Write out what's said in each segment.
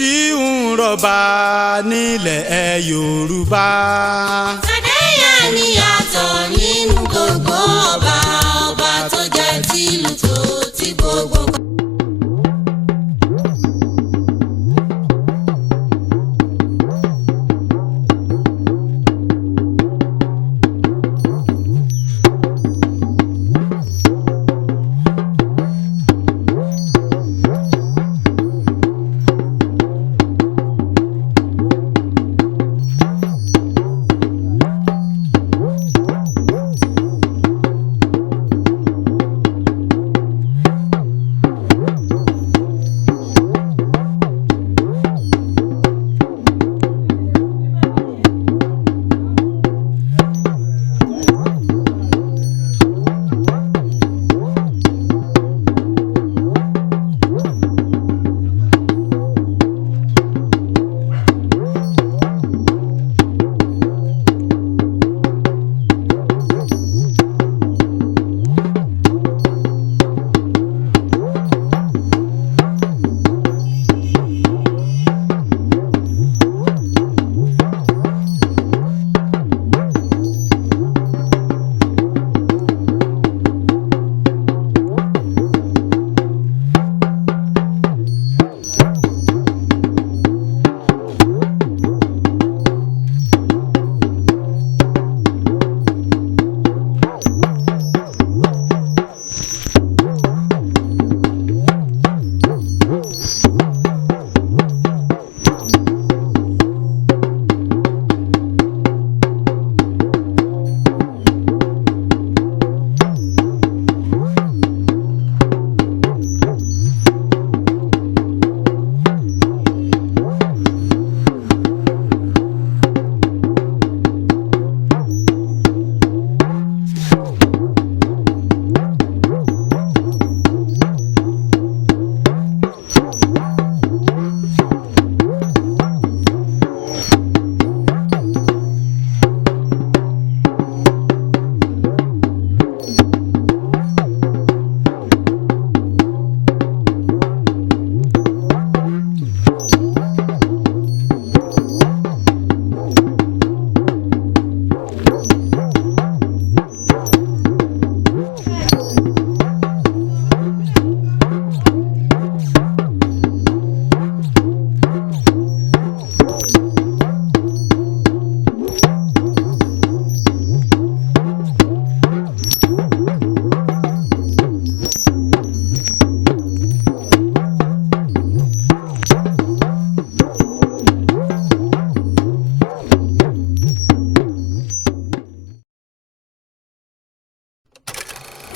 tí ń rọ̀bà nílẹ̀ Yorùbá. Adéyà ni yàtọ̀ nínú gbogbo ọba, ọba tó jẹ́ tìlú tó ti gbogbo.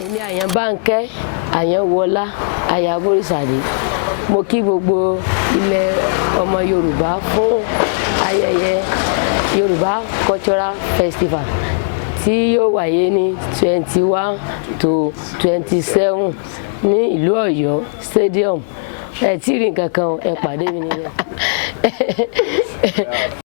Èmi Àyànbánkẹ́ Àyànwọlá Ayaborísàdé, mo kí gbogbo ilẹ̀ ọmọ Yorùbá fún ayẹyẹ Yorùbá Cultural Festival tí yóò wáyé ní 21 to 27 ní ìlú Ọ̀yọ́ Stadium. Ẹ tí rí nǹkan kan, ẹ pàdé mi níbẹ̀.